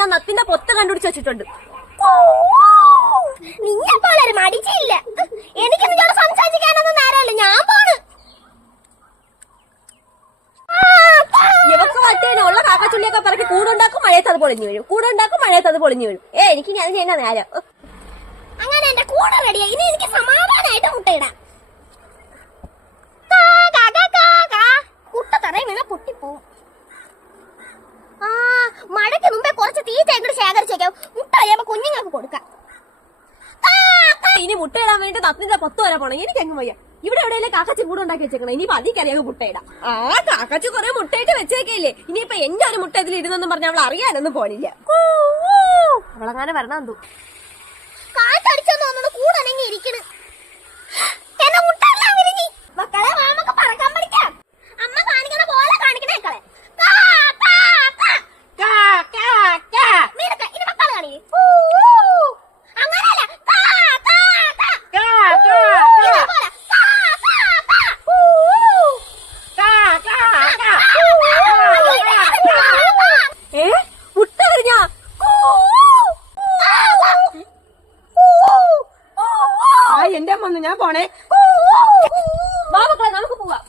ഞാൻ നത്തിന്റെ പൊത്ത് കണ്ടുപിടിച്ച് വെച്ചിട്ടുണ്ട്. നിങ്ങളെപ്പോലൊരു മടിച്ചില്ല. എനിക്ക് നിങ്ങളോട് സംസാരിക്കാനൊന്നും നേരമല്ല, ഞാൻ പോണ്. ഇവക്ക് മറ്റേനുള്ള കാക്കച്ചുള്ളിയൊക്കെ പറക്കി കൂടുണ്ടാക്കും, മഴയത്ത് അത് പൊളിഞ്ഞു വീഴും. കൂടുണ്ടാക്കും, മഴയത്ത് അത് പൊളിഞ്ഞു വീഴും. എനിക്ക് ഞാൻ ചെയ്യുന്ന നേരം. അങ്ങനെ എന്റെ കൂടെ റെഡിയാ. ഇനി എനിക്ക് സമാധാനമായിട്ട് മുട്ടയിടാം. കുട്ട തറയിൽ വീണ പൊട്ടിപ്പോവും. മഴയ്ക്ക് മുമ്പേ കുറച്ച് തീറ്റ ഇങ്ങോട്ട് ശേഖരിച്ചേക്കാം. മുട്ട കഴിയുമ്പോ കുഞ്ഞുങ്ങൾക്ക് കൊടുക്കാം. ഇനി മുട്ടയിടാൻ വേണ്ടി നത്തിന്റെ 10 വരെ പോണം. എനിക്ക് എങ്ങും വയ്യ. ഇവിടെ എവിടെയല്ലേ കാക്കച്ചി കൂടെ ഉണ്ടാക്കി വെച്ചേക്കണം. ഇനിയിപ്പോ അതിക്കറിയാം മുട്ടയിടാം. കാക്കച്ചി കുറെ മുട്ടയിട്ട് വെച്ചേക്കല്ലേ. ഇനിയിപ്പോ എന്റെ ഒരു മുട്ട ഇതിൽ ഇരുന്നെന്നും പറഞ്ഞ അവൾ അറിയാനൊന്നും പോണില്ല. അവളങ്ങനെ വരണം തോ. കാറ്റടിച്ചെന്ന് തോന്നുന്നു കൂടനങ്ങി ഇരിക്കണ്. എന്നെ മുട്ടയെല്ലാം വിരിഞ്ഞി. മക്കളെ വാമൊക്കെ പറക്കാൻ പഠിക്കാം. അമ്മ കാണിക്കണ പോലെ കാണിക്കണേക്കളെ. ഇനി മക്കളെ കാണിക്കേ. അങ്ങനെയല്ല. മുട്ട വിരിഞ്ഞ എന്റെ അമ്മ ഞാൻ പോണേ. മക്കളെ നമുക്ക് പോവാം.